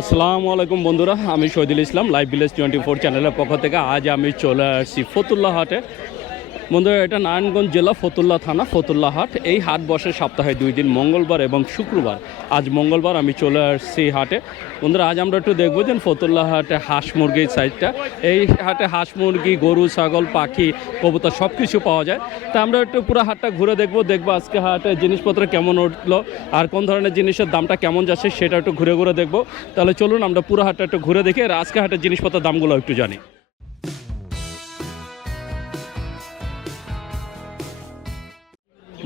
আসসালামু আলাইকুম বন্ধুরা, আমি Shahidul Islam live village twenty four চ্যানেলের পক্ষ থেকে আজ আমি চলে আসছি ফতুল্লা হাটে বন্ধুরা, এটা নারায়ণগঞ্জ জেলা ফতুল্লা থানা, ফতুল্লা হাট। এই হাট বসে সপ্তাহে দুই দিন, মঙ্গলবার এবং শুক্রবার। আজ মঙ্গলবার আমি চলে আসছি হাটে। বন্ধুরা, আজ আমরা একটু দেখব যে ফতুল্লা হাটে হাঁস মুরগির সাইজটা এই হাটে হাঁস মুরগি, গরু, ছাগল, পাখি, কবুতর সব কিছু পাওয়া যায়। তা আমরা একটু পুরো হাটটা ঘুরে দেখব দেখব আজকে হাটে জিনিসপত্র কেমন উঠল আর কোন ধরনের জিনিসের দামটা কেমন যাচ্ছে, সেটা একটু ঘুরে ঘুরে দেখব। তাহলে চলুন, আমরা পুরো হাটটা একটু ঘুরে দেখি আর আজকে হাটের জিনিসপত্রের দামগুলো একটু জানি।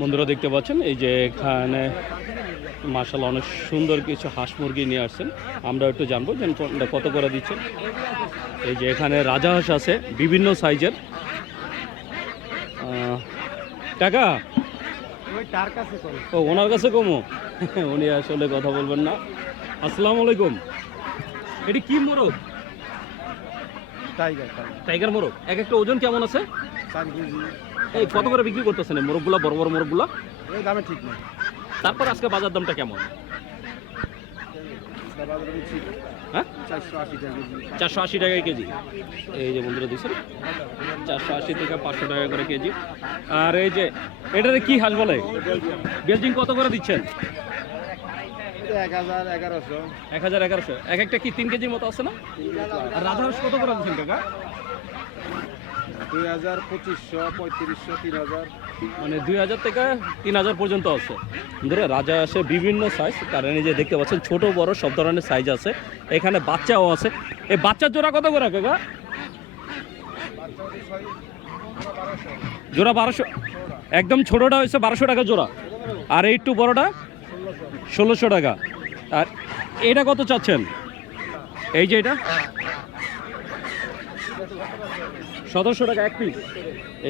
বন্ধুরা দেখতে পাচ্ছেন এই যে এখানে মার্শাল অনেক সুন্দর কিছু হাঁস মুরগি নিয়ে আসছেন। আমরা একটু জানব যে কত করে দিচ্ছেন। এই যে এখানে রাজা হাঁস আছে বিভিন্ন সাইজের। টাকা ও ওনার কাছে কমো? উনি আসলে কথা বলবেন না। আসসালামু আলাইকুম। এটি কি মোরগ? টাইগার। টাইগার মোরগ। এক একটা ওজন কেমন আছে? চার কেজি। এই কত করে বিক্রি করতেছেন মোরগগুলা বড় বড় মোরগগুলা? এই দামে ঠিক নেই। তারপর আজকে বাজার দামটা কেমন? হ্যাঁ? চারশো আশি টাকা কেজি। টাকা এই যে বন্ধুরা দিচ্ছেন চারশো আশি থেকে পাঁচশো টাকা করে কেজি। আর এই যে এটারে কি হাঁস বলে? বেলজিং কত করে দিচ্ছেন? এক হাজার এগারোশো। এক হাজার এগারোশো। এক একটা কি তিন কেজির মতো আছে না? আর রাধা হাঁস কত করে দিচ্ছেন কাকা? মানে দুই হাজার থেকে তিন হাজার পর্যন্ত আছে। ধরে রাজা আসে বিভিন্ন সাইজ কারণ এই যে দেখতে পাচ্ছেন, ছোট, বড়, সব ধরনের সাইজ আছে। এখানে বাচ্চাও আছে। এই বাচ্চার জোড়া কত করে কাকা জোড়া বারোশো। একদম ছোটটা হয়েছে বারোশো টাকা জোড়া। আর এই একটু বড়টা? ষোলোশো টাকা। আর এটা কত চাচ্ছেন? এই যে এটা? সতেরোশো টাকা এক পিস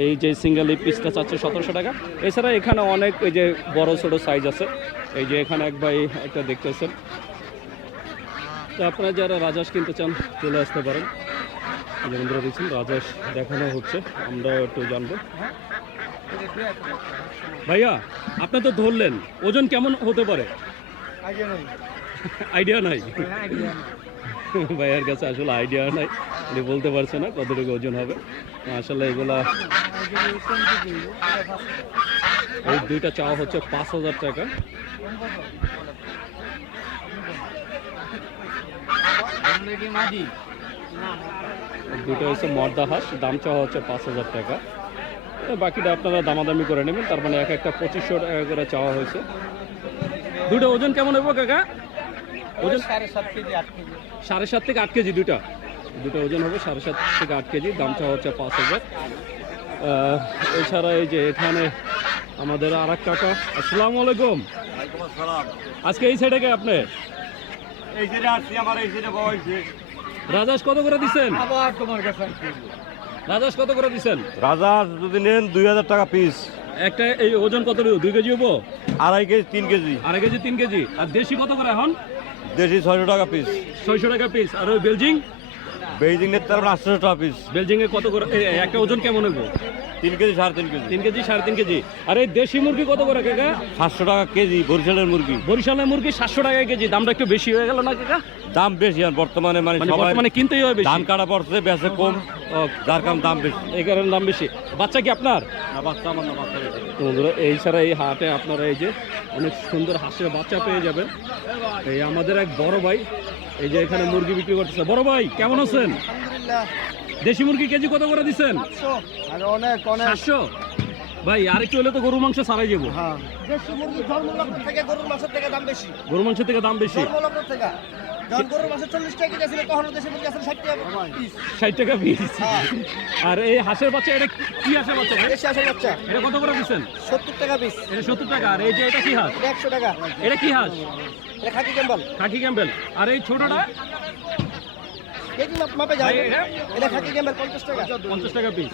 এই যে সিঙ্গেল এই পিসটা চাচ্ছে সতেরোশো টাকা। এছাড়া এখানে অনেক এই যে বড়, ছোট সাইজ আছে। এই যে এখানে এক ভাই একটা দেখতেছেন। তো আপনারা যারা রাজাস কিনতে চান, চলে আসতে পারেন। এই যে বন্ধুরা দেখছেন রাজাস দেখানো হচ্ছে। আমরা একটু জানব। ভাইয়া, আপনি তো ধরলেন। ওজন কেমন হতে পারে? আইডিয়া নাই? ভাইয়ার কাছে আসলে আইডিয়া নাই। উনি বলতে পারছে না কতটুকু ওজন হবে। আসলে এগুলা এই দুইটা চাওয়া হচ্ছে পাঁচ হাজার টাকা। দুটো হচ্ছে মর্দা হাঁস দাম চাওয়া হচ্ছে পাঁচ হাজার টাকা। বাকিটা আপনারা দামাদামি করে নেবেন। তার মানে এক একটা পঁচিশশো টাকা করে চাওয়া হয়েছে। দুটো ওজন কেমন হইব কাকা? ওজন? সাড়ে সাত থেকে আট কেজি দুটা দুটো ওজন হবে সাড়ে সাত থেকে আট কেজি দামটা হচ্ছে পাঁচ হাজার। এছাড়া এই যে এখানে আমাদের আর এক কাকা। আসসালামু আলাইকুম। আজকে এই সাইডে কে আপনি? এই যে আসছি আমার এই যে বয়সে। রাজাস কত করে দিচ্ছেন আবার তোমার কাছে রাজাস কত করে দিচ্ছেন রাজা যদি নেন দুই হাজার টাকা পিস একটা এই ওজন কত? দুই কেজি হব? আড়াই কেজি তিন কেজি। আড়াই কেজি তিন কেজি। আর দেশি কত করে এখন? দেশি ছয়শো টাকা পিস ছয়শো টাকা পিস আর ওই বেলজিং? বেলজিং এর তার আটশো টাকা পিস বেলজিং এ কত করে? এই একটা ওজন কেমন হবে তিন কেজি সাড়ে তিন কেজি। তিন কেজি সাড়ে তিন কেজি। আর এই দেশি মুরগি কত করে কাকা? সাতশো টাকা কেজি বরিশালের মুরগি। বরিশালের মুরগি সাতশো টাকা কেজি। দামটা একটু বেশি হয়ে গেল না কাকা? দাম বেশি আর বর্তমানে মানে মানে বর্তমানে কিনতেই হবে ধান কাটা পড়ছে বেশে কম যার কারণ দাম বেশি। এই কারণে দাম বেশি। বাচ্চা কি আপনার? না বাচ্চা আমার না বাচ্চা তো বন্ধুরা এই ছাড়া এই হাটে আপনারা এই যে অনেক সুন্দর হাঁসের বাচ্চা পেয়ে যাবেন। এই আমাদের এক বড় ভাই এই যে এখানে মুরগি বিক্রি করতেছে। বড় ভাই কেমন আছেন? আলহামদুলিল্লাহ। দেশি মুরগি কেজি কত করে দিচ্ছেন? আর অনেক অনেক। ভাই আরেকটু হলে তো গরু মাংস সারাই যাব। হ্যাঁ। দেশি মুরগি থেকে গরুর মাংসের থেকে দাম বেশি। গরু মাংস থেকে দাম বেশি? জন্মলগ্ন থেকে। যখন গরুর মাংস চল্লিশ টাকা কেজি ছিল তখন দেশি মুরগি আসলে ষাট টাকা পিস ষাট টাকা পিস? হ্যাঁ। আর এই হাঁসের বাচ্চা এটা কি হাঁসের বাচ্চা? দেশি আসে বাচ্চা। এটা কত করে দিচ্ছেন? সত্তর টাকা পিস। এটা সত্তর টাকা। আর এই যে এটা কি হাঁস? একশো টাকা। এটা কি হাঁস? এটা খাকি ক্যাম্বল। খাকি ক্যাম্পেল আর এই ছোটটা? কেজি মাপে যায় এটা? এটা খাকি ক্যাম্বল পঞ্চাশ টাকা। পঞ্চাশ টাকা পিস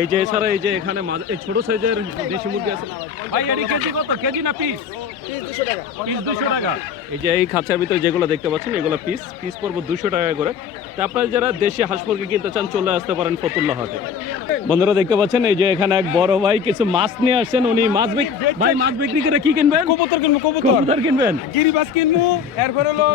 এই যে এছাড়া এই যে এখানে এই ছোট সাইজের দেশি মুরগি আছে। ভাই এটি কেজি কত? কেজি না পিস পিস দুশো টাকা। পিস দুশো টাকা। এই যে এই খাঁচার ভিতরে যেগুলো দেখতে পাচ্ছেন এগুলো পিস পিস পড়ব দুশো টাকা করে। তা আপনারা যারা দেশি হাঁস মুরগি কিনতে চান চলে আসতে পারেন ফতুল্লা হাটে। বন্ধুরা দেখতে পাচ্ছেন এই যে এখানে এক বড় ভাই কিছু মাছ নিয়ে আসছেন। উনি মাছ ভাই মাছ বিক্রি করে কি কিনবেন? কবুতর কিনবো কবুতর। কবুতর কিনবেন? গিরিবাস কিনবো এরপরে হলো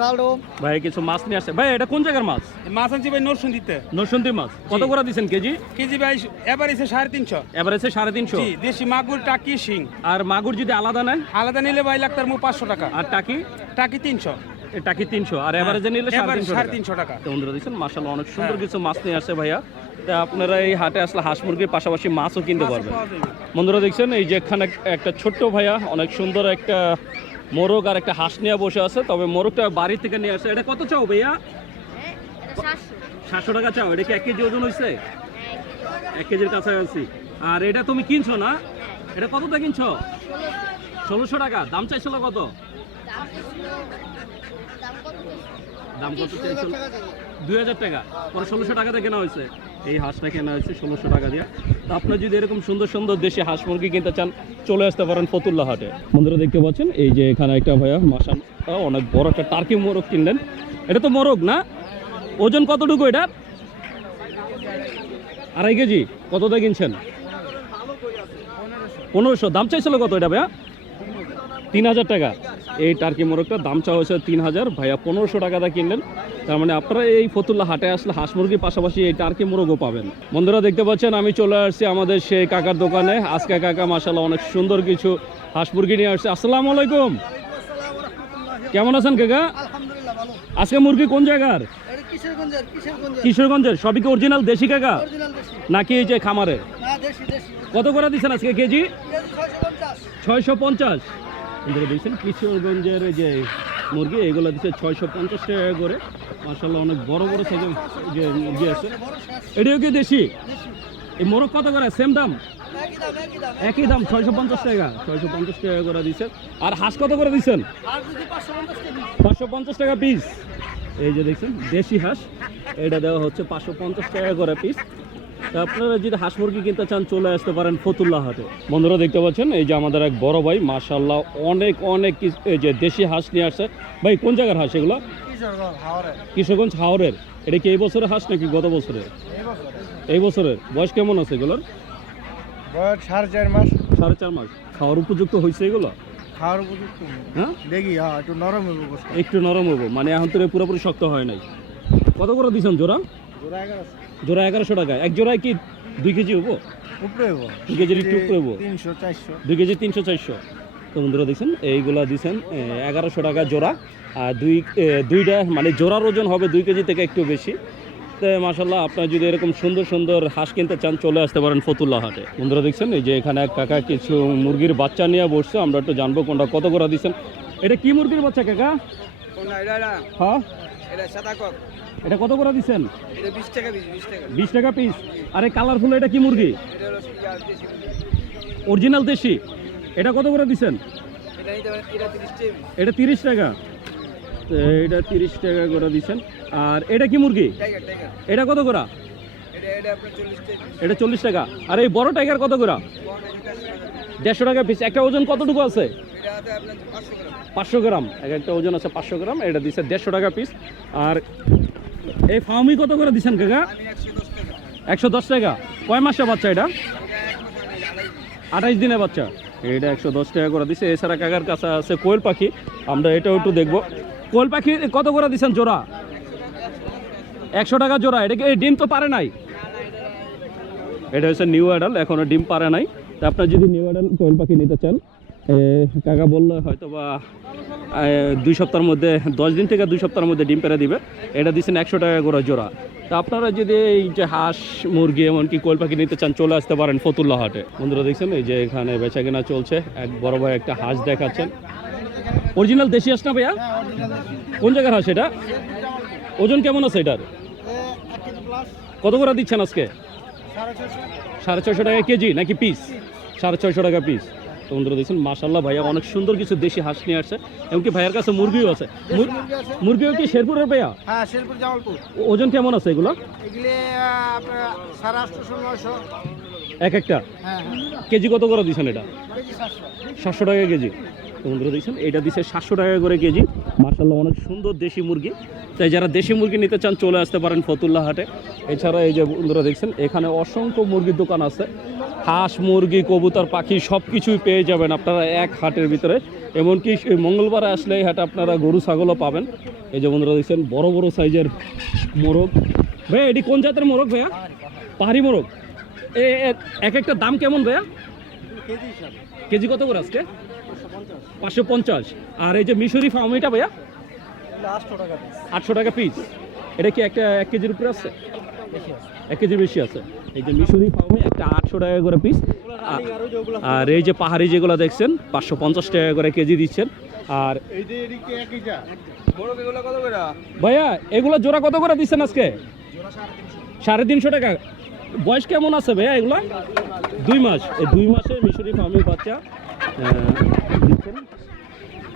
কালো ভাই কিছু মাছ নিয়ে আসছে। ভাই এটা কোন জায়গার মাছ? মাছ আনছি ভাই নরসুন্দিতে। নরসন্দি মাছ। কত করে দিচ্ছেন কেজি? কেজি ভাই এবার এসে সাড়ে তিনশো। এবার আছে সাড়ে তিনশো? দেশি মাগুর টাকি শিং। আর মাগুর যদি আলাদা নেয়? আলাদা নিলে ভাই লাগতার মু পাঁচশো টাকা। আর টাকি? টাকি তিনশো। টাকি তিনশো। আর এভারেজে নিলে সাড়ে তিনশো টাকা। তো বন্ধুরা দেখছেন মাসাল্লাহ অনেক সুন্দর কিছু মাছ নিয়ে আসে ভাইয়া। তা আপনারা এই হাটে আসলে হাঁস মুরগির পাশাপাশি মাছও কিনতে পারবেন। বন্ধুরা দেখছেন এই যে এখানে একটা ছোট্ট ভাইয়া অনেক সুন্দর একটা মোরগ আর একটা হাঁস নিয়ে বসে আছে। তবে মোরগটা বাড়ি থেকে নিয়ে আসে। এটা কত চাও ভাইয়া? সাতশো টাকা চাও? এটা কি এক কেজি ওজন হয়েছে এক কেজির কাছাকাছি। আর এটা তুমি কিনছো না? এটা কতটা কিনছো? ষোলোশো টাকা। দাম চাইছিল কত? দাম কত চাইছিল? দুই হাজার টাকা। পরে ষোলোশো টাকাতে কেনা হয়েছে এই হাঁসটা কেনা হয়েছে ষোলোশো টাকা দিয়ে। তো আপনার যদি এরকম সুন্দর সুন্দর দেশি হাঁস মুরগি কিনতে চান, চলে আসতে পারেন ফতুল্লা হাটে। বন্ধুরা দেখতে পাচ্ছেন, এই যে এখানে একটা ভাইয়া মাসান অনেক বড় একটা টার্কি মোরগ কিনলেন। এটা তো মোরগ না? ওজন কতটুকু এটা? আড়াই কেজি। কতটা কিনছেন? পনেরোশো। দাম চাইছিল কত এটা ভাইয়া? তিন হাজার টাকা। এই টার্কি মোরগটার দাম চাওয়া হয়েছে তিন হাজার। ভাইয়া পনেরোশো টাকা টাকাটা কিনলেন। তার মানে আপনারা এই ফতুল্লা হাটে আসলে হাঁস মুরগির পাশাপাশি এই টার্কি মোরগও পাবেন। বন্ধুরা দেখতে পাচ্ছেন আমি চলে আসছি আমাদের সেই কাকার দোকানে। আজকে কাকা মাসাল্লাহ অনেক সুন্দর কিছু হাঁস মুরগি নিয়ে আসছে। আসসালামু আলাইকুম। কেমন আছেন কাকা? আজকে মুরগি কোন জায়গার? কিশোরগঞ্জের কিশোরগঞ্জের। কিশোরগঞ্জের সবই কি অরিজিনাল দেশি কাকা? নাকি এই যে খামারে? কত করে দিচ্ছেন আজকে কেজি? ছয়শো পঞ্চাশ। দিচ্ছেন কিশোরগঞ্জের এই যে মুরগি এগুলো দিচ্ছে ছয়শো পঞ্চাশ টাকা করে। মাসাল্লাহ অনেক বড় বড় সাইজের যে মুরগি আছে। এটাও কি দেশি? এই মোরগ কত করে? সেম দাম? একই দাম ছয়শো পঞ্চাশ টাকা ছয়শো পঞ্চাশ টাকা করে দিচ্ছে আর হাঁস কত করে দিচ্ছেন পাঁচশো পঞ্চাশ টাকা পিস এই যে দেখছেন দেশি হাঁস এটা দেওয়া হচ্ছে পাঁচশো পঞ্চাশ টাকা করে পিস তা আপনারা যদি হাঁস মুরগি কিনতে চান চলে আসতে পারেন ফতুল্লা হাটে। বন্ধুরা দেখতে পাচ্ছেন এই যে আমাদের এক বড় ভাই মাশাল্লাহ অনেক অনেক এই যে দেশি হাঁস নিয়ে আসছে। ভাই কোন জায়গার হাঁস এগুলো? কিশোরগঞ্জ হাওড়ে কিশোরগঞ্জ হাওরের। এটা কি এই বছরের হাঁস নাকি গত বছরের? এই এই বছরের। বয়স কেমন আছে এগুলোর? বয়স সাড়ে চার মাস। সাড়ে চার মাস। খাওয়ার উপযুক্ত হয়েছে এগুলো? খাওয়ার উপযুক্ত হ্যাঁ? দেখি হ্যাঁ একটু নরম হবে একটু নরম হব মানে এখন তো পুরোপুরি শক্ত হয় নাই। কত করে দিছেন জোড়া? জোড়া এগারোশো। জোড়া এগারোশো টাকা এক জোড়ায় কি দুই কেজি হব উপরে হব দুই কেজির একটু উপরে হব তিনশো চারশো। দুই কেজি তিনশো চারশো। তো বন্ধুরা দেখছেন এইগুলা দিচ্ছেন এগারোশো টাকা জোড়া। আর দুই দুইটা মানে জোড়ার ওজন হবে দুই কেজি থেকে একটু বেশি। তো মাসাল্লাহ আপনারা যদি এরকম সুন্দর সুন্দর হাঁস কিনতে চান চলে আসতে পারেন ফতুল্লা হাটে। বন্ধুরা দেখছেন এই যে এখানে এক কাকা কিছু মুরগির বাচ্চা নিয়ে বসছে আমরা একটু জানব কোনটা কত করে দিচ্ছেন? এটা কি মুরগির বাচ্চা কাকা? হ্যাঁ? এটা কত করে দিচ্ছেন? বিশ টাকা পিস আরে কালারফুল এটা কি মুরগি? অরিজিনাল দেশি এটা কত করে দিচ্ছেন? এটা তিরিশ টাকা। এটা তিরিশ টাকা করে দিচ্ছেন আর এটা কি মুরগি? এটা কত করে? এটা চল্লিশ টাকা। আর এই বড় টাইগার কত করে? দেড়শো টাকা পিস একটা ওজন কতটুকু আছে? পাঁচশো গ্রাম। এক একটা ওজন আছে পাঁচশো গ্রাম। এটা দিচ্ছে দেড়শো টাকা পিস আর এই ফার্মি কত করে দিচ্ছেন কাকা? একশো দশ টাকা। একশো দশ টাকা। কয় মাসে বাচ্চা এটা? আঠাইশ দিনে বাচ্চা। এটা একশো দশ টাকা করে দিছে। এছাড়া কাকার কাছে আছে কোয়েল পাখি। আমরা এটাও একটু দেখব। কোয়েল পাখি কত করে দিচ্ছেন জোড়া? একশো টাকা জোড়া, এটা কি ডিম তো পারে নাই? এটা হচ্ছে নিউ অ্যাডাল এখনও ডিম পারে নাই। তা আপনার যদি নিউ অ্যাডাল কোয়েল পাখি নিতে চান কাকা বলল হয়তো বা দুই সপ্তাহের মধ্যে, দশ দিন থেকে দুই সপ্তাহের মধ্যে ডিম পেরে দিবে। এটা দিচ্ছেন একশো টাকা করে জোড়া। তা আপনারা যদি এই যে হাঁস, মুরগি, এমনকি কোয়েল পাখি নিতে চান, চলে আসতে পারেন ফতুল্লা হাটে। বন্ধুরা দেখছেন, এই যে এখানে বেচা কেনা চলছে। এক বড় ভাই একটা হাঁস দেখাচ্ছেন। অরিজিনাল দেশি হাঁস না ভাইয়া? কোন জায়গার হাঁস এটা? ওজন কেমন আছে এটার? কত করে দিচ্ছেন আজকে? সাড়ে ছয়শো। টাকা কেজি নাকি পিস সাড়ে ছয়শো টাকা পিস তো বন্ধুরা দেখছেন মাশাল্লাহ ভাইয়া অনেক সুন্দর কিছু দেশি হাঁস নিয়ে আসছে এমনকি ভাইয়ের কাছে মুরগিও আছে। মুর- মুরগি আছে। মুরগিও কি শেরপুরের ভাইয়া? হ্যাঁ শেরপুর জামালপুর। ওজন কেমন আছে এগুলো? এক একটা? হ্যাঁ হ্যাঁ। কেজি কত করে দিচ্ছেন এটা? সাতশো টাকা কেজি। বন্ধুরা দেখছেন? এটা দিচ্ছে সাতশো টাকা করে কেজি। মার্শাল্লাহ অনেক সুন্দর দেশি মুরগি। তাই যারা দেশি মুরগি নিতে চান চলে আসতে পারেন ফতুল্লা হাটে। এছাড়া এই যে বন্ধুরা দেখছেন এখানে অসংখ্য মুরগির দোকান আছে। হাঁস মুরগি কবুতর পাখি সব কিছুই পেয়ে যাবেন আপনারা এক হাটের ভিতরে। এমনকি মঙ্গলবারে আসলে এই হাটে আপনারা গরু ছাগলও পাবেন। এই যে বন্ধুরা দেখছেন বড় বড় সাইজের মোরগ। ভাইয়া এটি কোন জাতের মোরগ ভাইয়া? পাহাড়ি মোরগ। এ এক একটা দাম কেমন ভাইয়া? কেজি কত করে আজকে? পাঁচশো পঞ্চাশ। আর এই যে মিশরি ফার্ম এটা ভাইয়া? আটশো টাকা পিস এটা কি একটা এক কেজির উপরে আছে? এক কেজির বেশি আছে। এই যে মিশরি ফার্মে একটা আটশো টাকা করে পিস আর এই যে পাহাড়ি যেগুলো দেখছেন পাঁচশো পঞ্চাশ টাকা করে কেজি দিচ্ছেন। আর এই যে এদিকে একই যা বড় এগুলো কত করে? ভাইয়া এগুলো জোড়া কত করে দিচ্ছেন আজকে? সাড়ে তিনশো। টাকা। বয়স কেমন আছে ভাইয়া এগুলো? দুই মাস। এই দুই মাসে মিশরি ফার্মের বাচ্চা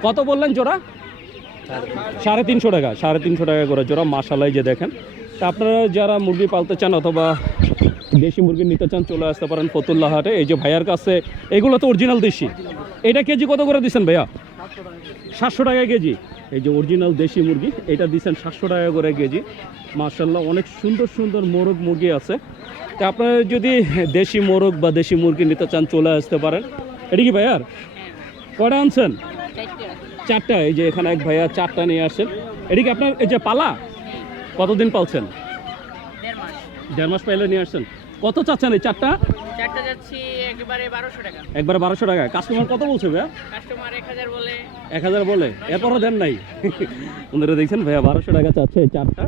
কত বললেন জোড়া? সাড়ে তিনশো টাকা, সাড়ে তিনশো টাকা করে জোড়া মাসালাই যে দেখেন। তা আপনারা যারা মুরগি পালতে চান অথবা দেশি মুরগি নিতে চান, চলে আসতে পারেন ফতুল্লা হাটে। এই যে ভাইয়ার কাছে, এগুলো তো অরিজিনাল দেশি। এটা কেজি কত করে দিচ্ছেন ভাইয়া? সাতশো টাকা কেজি। এই যে অরিজিনাল দেশি মুরগি, এটা দিচ্ছেন সাতশো টাকা করে কেজি। মার্শাল্লাহ অনেক সুন্দর সুন্দর মোরগ মুরগি আছে। তা আপনারা যদি দেশি মোরগ বা দেশি মুরগি নিতে চান, চলে আসতে পারেন। এটা কি ভাইয়ার? কটা আনছেন? চারটা। এই যে এখানে এক ভাইয়া চারটা নিয়ে আসেন কি আপনার এই যে পালা? কতদিন পালছেন? দেড় মাস। পাইলে নিয়ে আসছেন। কত চাচ্ছেন এই চারটা? একেবারে বারোশো টাকা। কাস্টমার কত বলছে ভাইয়া? এক হাজার বলে। এরপরও দেন নাই। ওনারা দেখছেন ভাইয়া বারোশো টাকা চাচ্ছে চারটা।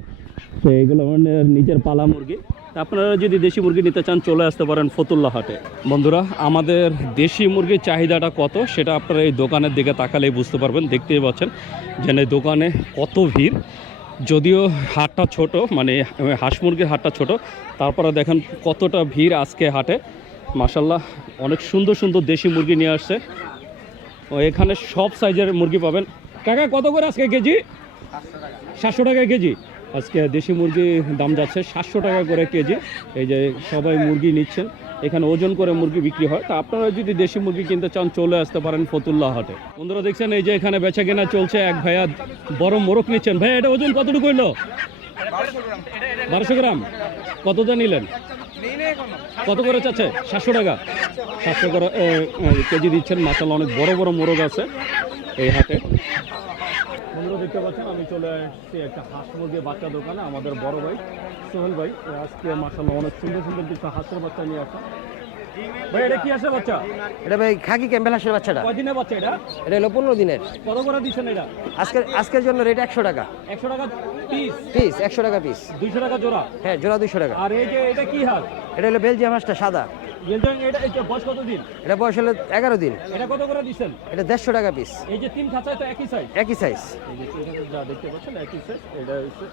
তো এগুলো মানে নিজের পালা মুরগি। আপনারা যদি দেশি মুরগি নিতে চান, চলে আসতে পারেন ফতুল্লা হাটে। বন্ধুরা, আমাদের দেশি মুরগির চাহিদাটা কত, সেটা আপনারা এই দোকানের দিকে তাকালেই বুঝতে পারবেন। দেখতেই পাচ্ছেন যে এই দোকানে কত ভিড়। যদিও হাটটা ছোট মানে হাঁস মুরগির হাটটা ছোট, তারপরে দেখেন কতটা ভিড় আজকে হাটে। মাসাল্লাহ অনেক সুন্দর সুন্দর দেশি মুরগি নিয়ে আসছে। ও, এখানে সব সাইজের মুরগি পাবেন। কাকা, কত করে আজকে কেজি? সাতশো টাকা কেজি? আজকে দেশি মুরগি দাম যাচ্ছে সাতশো টাকা করে কেজি। এই যে সবাই মুরগি নিচ্ছেন। এখানে ওজন করে মুরগি বিক্রি হয়। তা আপনারা যদি দেশি মুরগি কিনতে চান, চলে আসতে পারেন ফতুল্লা হাটে। বন্ধুরা, দেখছেন এই যে এখানে বেচা কেনা চলছে। এক ভাইয়া বড় মোরগ নিচ্ছেন। ভাইয়া, এটা ওজন কতটুকু হইল? বারোশো গ্রাম। কতটা নিলেন? কত করে চাচ্ছে? সাতশো টাকা। সাতশো করে কেজি দিচ্ছেন। মাসাল অনেক বড় বড় মোরগ আছে এই হাটে। বন্ধুরা দেখতে পাচ্ছেন আমি চলে এসেছি একটা হাঁস মুরগির বাচ্চা দোকানে আমাদের বড় ভাই সোহেল ভাই। আজকে মাসাল অনেক সুন্দর সুন্দর কিছু হাঁসের বাচ্চা নিয়ে আসা ভাই এটা কি বাচ্চা? এটা ভাই খাকি হাঁসের বাচ্চাটা। কয়দিনের বাচ্চা এটা? এটা হলো পনেরো দিনের। কত করে দিচ্ছেন এটা? আজকের আজকের জন্য রেট একশো টাকা। একশো টাকা পিস পিস একশো টাকা পিস দুইশো টাকা জোড়া? হ্যাঁ জোড়া দুশো টাকা। আর এই যে এটা কি হাঁস? এটা হলো বেলজিয়াম হাঁসটা সাদা। বেলজিয়াম এটা এটা বয়স কত দিন? এটা বয়স হলো এগারো দিন। এটা কত করে দিচ্ছেন? এটা দেড়শো টাকা পিস এই যে তিন খাঁচা তো একই সাইজ একই সাইজ এই যে এখানে যা দেখতে পাচ্ছেন একই সাইজ এটা হচ্ছে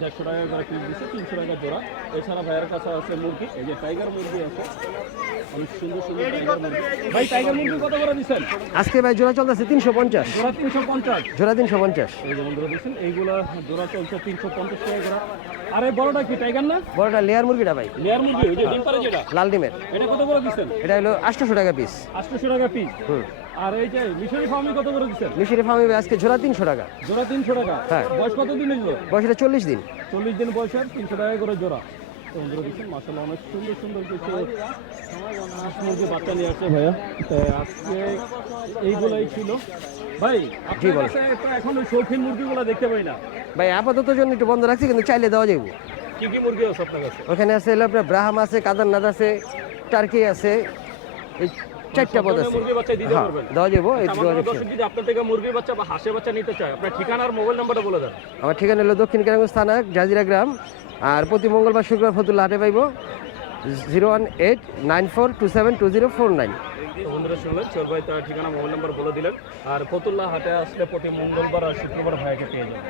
দেড়শো টাকা করে পিস দিচ্ছে তিনশো টাকা জোড়া। এছাড়া ভাইয়ের কাছে আছে মুরগি এই যে টাইগার মুরগি আছে। অনেক সুন্দর সুন্দর টাইগার মুরগি। ভাই টাইগার মুরগি কত করে দিচ্ছেন? আজকে ভাই জোড়া চলতেছে তিনশো পঞ্চাশ। জোড়া তিনশো পঞ্চাশ। জোড়া তিনশো পঞ্চাশ। এই যে বন্ধুরা দিচ্ছেন এইগুলা জোড়া চলছে তিনশো পঞ্চাশ টাকা আর বড়টা কি টাইগার না? বড়টা লেয়ার মুরগিটা ভাই। লেয়ার মুরগি ওই যে ডিম পারে যেটা? লাল ডিমের। এটা কত করে দিচ্ছেন? এটা হলো আটশোশো টাকা পিস আটশোশো টাকা পিস হুম। আর এই যে মিশরি ফার্মি কত করে দিচ্ছেন? মিশরি ফার্মে আজকে জোড়া তিনশো টাকা। জোড়া তিনশো টাকা? হ্যাঁ। বয়স কত দিন এগুলো? বয়সটা চল্লিশ দিন। চল্লিশ দিন বয়সের তিনশো টাকা করে জোড়া। তো বন্ধুরা মাসাল্লাহ অনেক সুন্দর সুন্দর কিছু মুরগি বাচ্চা নিয়ে আসছে ভাইয়া। তো আজকে এইগুলাই ছিল। ভাই আপনার বলেন। এখন ওই শৌখিন মুরগিগুলো দেখতে পাই না। ভাই আপাতত জন্য একটু বন্ধ রাখছি কিন্তু চাইলে দেওয়া যাবে কি কি মুরগি আছে আপনার কাছে? ওখানে আছে হলো আপনার ব্রাহাম আছে কাদারনাথ আছে টার্কি আছে চারটা পদ আছে। হ্যাঁ দেওয়া যাব এই। দর্শক যদি আপনার থেকে মুরগির বাচ্চা বা হাঁসের বাচ্চা নিতে চায় আপনার ঠিকানা আর মোবাইল নাম্বারটা বলে দেন। আমার ঠিকানা হলো দক্ষিণ থানা জাজিরা গ্রাম আর প্রতি মঙ্গলবার শুক্রবার ফতুল্লা হাটে পাইব zero one eight nine four two seven two zero four nine. তো বন্ধুরা শুনলেন চল ভাই তার ঠিকানা মোবাইল নাম্বার বলে দিলেন। আর ফতুল্লা হাটে আসলে প্রতি মঙ্গলবার আর শুক্রবার ভাইকে পেয়ে যাবেন।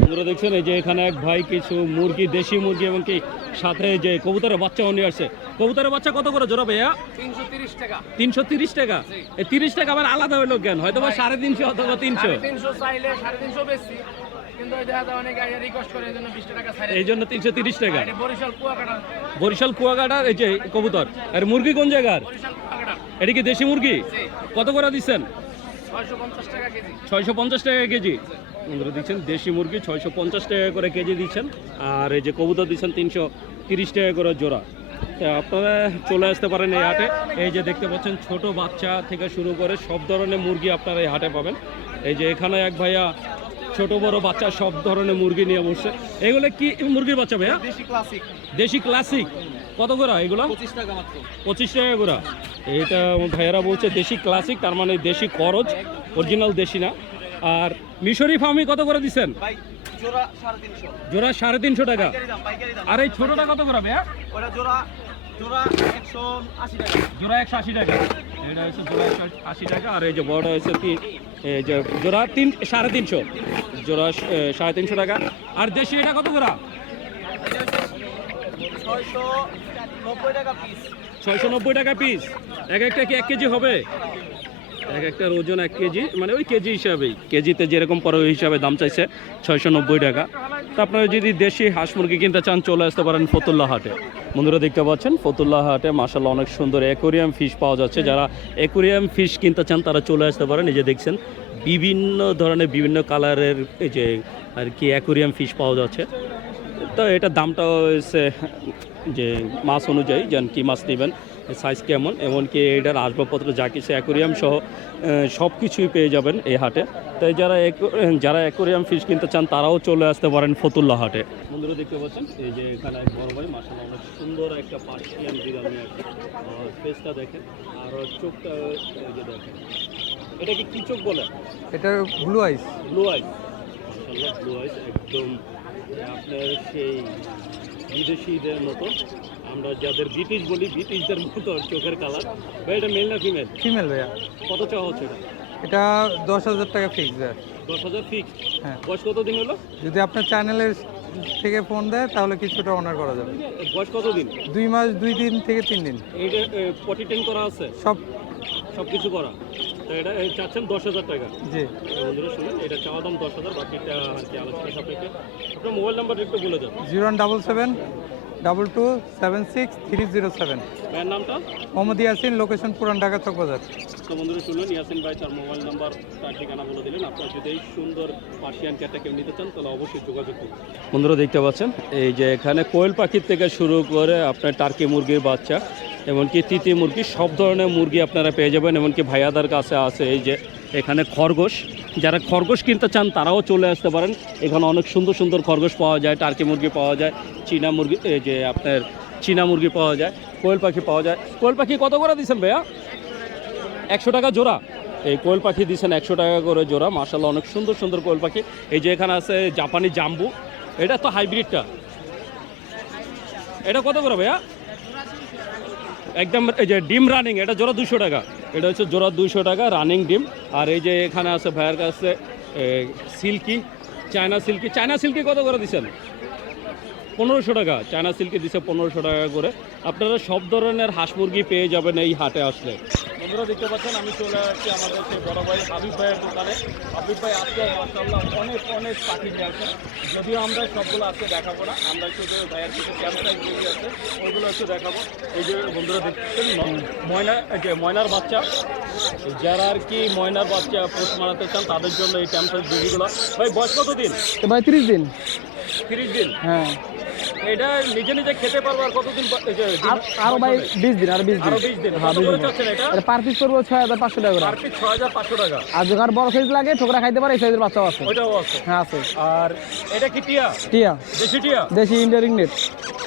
বন্ধুরা দেখছেন এই যে এখানে এক ভাই কিছু মুরগি দেশি মুরগি এবং কি সাথে যে কবুতরের বাচ্চাও নিয়ে আসছে। কবুতরের বাচ্চা কত করে জোড়া ভাইয়া? তিনশো তিরিশ টাকা। তিনশো তিরিশ টাকা? এই তিরিশ টাকা আবার আলাদা হইল কেন? হয়তো বা সাড়ে তিনশো অথবা তিনশো। তিনশো চাইলে সাড়ে তিনশো বেশি। এই জন্য বিশ টাকা ছাড়ে এই জন্য তিনশো তিরিশ টাকা। বরিশাল কুয়াকাটা। বরিশাল কুয়াকাটার এই যে কবুতর। আর মুরগি কোন জায়গার? এটা কি দেশি মুরগি? কত করে দিচ্ছেন? ছয়শো পঞ্চাশ টাকা কেজি। বন্ধুরা দিচ্ছেন দেশি মুরগি ছয়শো পঞ্চাশ টাকা করে কেজি দিচ্ছেন আর এই যে কবুতর দিচ্ছেন তিনশো তিরিশ টাকা করে জোড়া। আপনারা চলে আসতে পারেন এই হাটে। এই যে দেখতে পাচ্ছেন ছোট বাচ্চা থেকে শুরু করে সব ধরনের মুরগি আপনারা এই হাটে পাবেন। এই যে এখানে এক ভাইয়া ছোট বড় বাচ্চা সব ধরনের মুরগি নিয়ে বসছে এগুলো কি মুরগির বাচ্চা ভাইয়া? দেশি ক্লাসিক দেশি ক্লাসিক কত করে এগুলো? পঁচিশ টাকা মাত্র। পঁচিশ টাকা করে। এটা ভাইয়েরা বলছে দেশি ক্লাসিক তার মানে দেশি খরচ অরিজিনাল দেশি না। আর মিশরি ফার্মি কত করে দিচ্ছেন? ভাই জোড়া সাড়ে তিনশো। টাকা। আর এই ছোটটা কত করে ভাইয়া? ওটা জোড়া জোড়া একশো আশি টাকা। এটা হচ্ছে জোড়া একশো আশি টাকা। আর এই যে বড়টা হচ্ছে তিন জোড়া তিন সাড়ে তিনশো। জোড়া সাড়ে তিনশো টাকা। আর দেশি এটা কত জোড়া? ছয়শো টাকা পিস ছয়শো নব্বই টাকা পিস এক একটা কি এক কেজি হবে? এক একটার ওজন এক কেজি মানে ওই কেজি হিসাবেই। কেজিতে যেরকম পরে ওই হিসাবে দাম চাইছে ছয়শো নব্বই টাকা। তো আপনারা যদি দেশি হাঁস মুরগি কিনতে চান, চলে আসতে পারেন ফতুল্লা হাটে। বন্ধুরা দেখতে পাচ্ছেন, ফতুল্লা হাটে মাসাল্লাহ অনেক সুন্দর অ্যাকোরিয়াম ফিশ পাওয়া যাচ্ছে। যারা অ্যাকোরিয়াম ফিশ কিনতে চান, তারা চলে আসতে পারেন। এই যে দেখছেন, বিভিন্ন ধরনের বিভিন্ন কালারের এই যে আর কি অ্যাকোরিয়াম ফিশ পাওয়া যাচ্ছে। তো এটার দামটা হচ্ছে যে মাছ অনুযায়ী, যেন কী মাছ নেবেন। সাইজ কেমন এমনকি এটার আসবাবপত্র যা কিছু অ্যাকোরিয়াম সহ সব কিছুই পেয়ে যাবেন এই হাটে। তাই যারা যারা অ্যাকোরিয়াম ফিশ কিনতে চান তারাও চলে আসতে পারেন ফতুল্লা হাটে। বন্ধুরা দেখতে পাচ্ছেন এই যে এখানে এক বড় ভাই মাসাল অনেক সুন্দর একটা পার্সিয়ান বিড়াল নিয়ে আসছে ফেসটা দেখেন আর চোখটা যে দেখেন। এটা কি চোখ বলে? এটা ব্লু আইস ব্লু আইস মাশাআল্লাহ ব্লু আইস একদম আপনার সেই বিদেশিদের মতো। আমরা যাদের ব্রিটিশ বলি ব্রিটিশদের মতো চোখের কালার ভাই এটা মেল না ফিমেল ফিমেল ভাইয়া। কত চাওয়া হচ্ছে এটা? এটা দশ হাজার টাকা ফিক্স ভাইয়া। দশ হাজার ফিক্স হ্যাঁ। বয়স কত দিন হলো? যদি আপনার চ্যানেলের থেকে ফোন দেয় তাহলে কিছুটা অনার করা যাবে। বয়স কত দিন? দুই মাস দুই দিন থেকে তিন দিন। এইটা পটি টেন করা আছে? সব। সব কিছু করা? তো এটা চাচ্ছেন দশ হাজার টাকা। জি। বন্ধুরা শুনুন এটা চাওয়া দাম দশ হাজার বাকিটা আর কি আলোচনা সাপেক্ষে। আপনার মোবাইল নাম্বারটা একটু বলে দেন zero one double seven double two seven six three zero seven ভাইয়ের নামটা? মোহাম্মদ ইয়াসিন লোকেশন পুরান ঢাকা চকবাজার তো বন্ধুরা শুনলেন ইয়াসিন ভাই তার মোবাইল নাম্বার তার ঠিকানা বলে দিলেন। আপনার যদি এই সুন্দর পার্সিয়ান ক্যাটটা কেউ নিতে চান তাহলে অবশ্যই যোগাযোগ করুন। বন্ধুরা দেখতে পাচ্ছেন এই যে এখানে কোয়েল পাখির থেকে শুরু করে আপনার টার্কি মুরগির বাচ্চা এমনকি তিতি মুরগি সব ধরনের মুরগি আপনারা পেয়ে যাবেন এমনকি ভাইয়াদার কাছে আছে এই যে এখানে খরগোশ। যারা খরগোশ কিনতে চান, তারাও চলে আসতে পারেন। এখানে অনেক সুন্দর সুন্দর খরগোশ পাওয়া যায়, টার্কি মুরগি পাওয়া যায়, চীনা মুরগি যে আপনার চীনা মুরগি পাওয়া যায়, কোয়েল পাখি পাওয়া যায়। কোয়েল পাখি কত করে দিচ্ছেন ভাইয়া? একশো টাকা জোড়া। এই কোয়েল পাখি দিচ্ছেন একশো টাকা করে জোড়া। মার্শাল্লাহ অনেক সুন্দর সুন্দর কোয়েল পাখি। এই যে এখানে আছে জাপানি জাম্বু। এটা তো হাইব্রিডটা। এটা কত করে ভাইয়া? একদম, এই যে ডিম রানিং, এটা জোড়া দুশো টাকা। এটা হচ্ছে জোড়া দুইশো টাকা রানিং ডিম। আর এই যে এখানে আছে ভাইয়ের কাছে silky, China silky. China silky কত করে দিচ্ছেন পনেরোশো টাকা। চায়না সিল্কি দিছে পনেরোশো টাকা করে। আপনারা সব ধরনের হাঁস মুরগি পেয়ে যাবেন এই হাটে আসলে। বন্ধুরা দেখতে পাচ্ছেন আমি চলে আসছি আমাদের সেই বড় ভাই হাবিব ভাইয়ের দোকানে। হাবিব ভাই আজকে মাসাল্লাহ অনেক অনেক পাখি নিয়ে আসেন যদিও আমরা সবগুলো আজকে দেখাবো না আমরা শুধু ভাইয়ের কিছু ক্যাম্পাইন মুরগি আছে ওইগুলো একটু দেখাবো। এই যে বন্ধুরা দেখতেছেন ম- ময়না যে ময়নার বাচ্চা। যারা আর কি ময়নার বাচ্চা পোস্ট মারাতে চান তাদের জন্য এই ক্যাম্পাইন মুরগিগুলো ভাই বয়স কত দিন? ভাই তিরিশ দিন। তিরিশ দিন? হ্যাঁ। এটা নিজে নিজে খেতে পারব আর কতদিন আরও ভাই বিশ দিন আরও বিশ দিন। আরও বিশ দিন। হ্যাঁ বিশ দিন। এটা? পার পিস করব ছয় হাজার পাঁচশো টাকা পার পিস ছয় হাজার পাঁচশো টাকা। আর যখন বড় সাইজ লাগে খাইতে পারে এই সাইজের বাচ্চাও আছে। ওইটাও আছে। হ্যাঁ আছে। আর এটা কি টিয়া? টিয়া। দেশি টিয়া? দেশি ইন্ডিয়া রিংনেট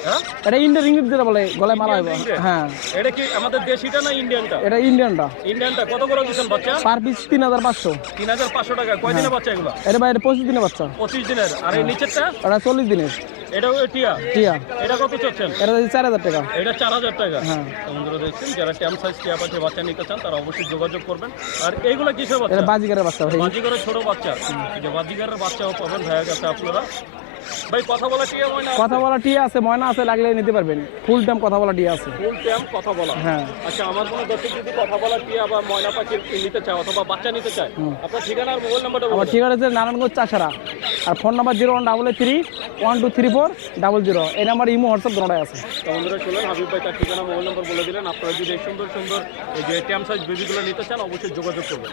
হ্যাঁ? এটা ইন্ডিয়া রিংনেট যেটা বলে গলায় মারা হবে হ্যাঁ। এটা কি আমাদের দেশিটা না ইন্ডিয়ানটা এটা ইন্ডিয়ানটা ইন্ডিয়ানটা কত করে দিচ্ছেন বাচ্চা? পার পিস তিন হাজার পাঁচশো। তিন হাজার পাঁচশো টাকা। কয় দিনের বাচ্চা এগুলো? এটা ভাই এটা পঁচিশ দিনের বাচ্চা। পঁচিশ দিনের। আর এই নিচেরটা? এটা চল্লিশ দিনের। এটাও টিয়া? টিয়া। এটা কত চাচ্ছেন? এটা চার হাজার টাকা। এটা চার হাজার টাকা। হ্যাঁ। বন্ধুরা দেখছেন যারা ট্যাম সাইজ টিয়া পাখি বাচ্চা নিতে চান তারা অবশ্যই যোগাযোগ করবেন। আর এইগুলো কিসের বাচ্চা? এটা বাজিকারের বাচ্চা ছোট বাচ্চা। যে বাজিগরের বাচ্চাও পাবেন ভাইয়ের কাছে আপনারা। ভাই কথা বলা টিয়া হয় না কথা বলা টিয়া আছে ময়না আছে লাগলে নিতে পারবেন। ফুল টাইম কথা বলা টিয়া আছে। ফুল টাইম কথা বলা। হ্যাঁ। আচ্ছা আমার কোনো দর্শক যদি কথা বলা টিয়া বা ময়না পাখি নিতে চায় অথবা বাচ্চা নিতে চায় আপনার ঠিকানা আর মোবাইল নাম্বারটা আমার ঠিকানা হচ্ছে নারায়ণগঞ্জ চাষারা। আর phone number zero one double three one two three four double zero. এই নাম্বার ইমো হোয়াটসঅ্যাপ দুটাই আছে। তো বন্ধুরা শুনলেন হাবিব ভাই তার ঠিকানা মোবাইল নাম্বার বলে দিলেন। আপনারা যদি সুন্দর সুন্দর এই যে ট্যাম সাইজ বেবিগুলো নিতে চান অবশ্যই যোগাযোগ করবেন।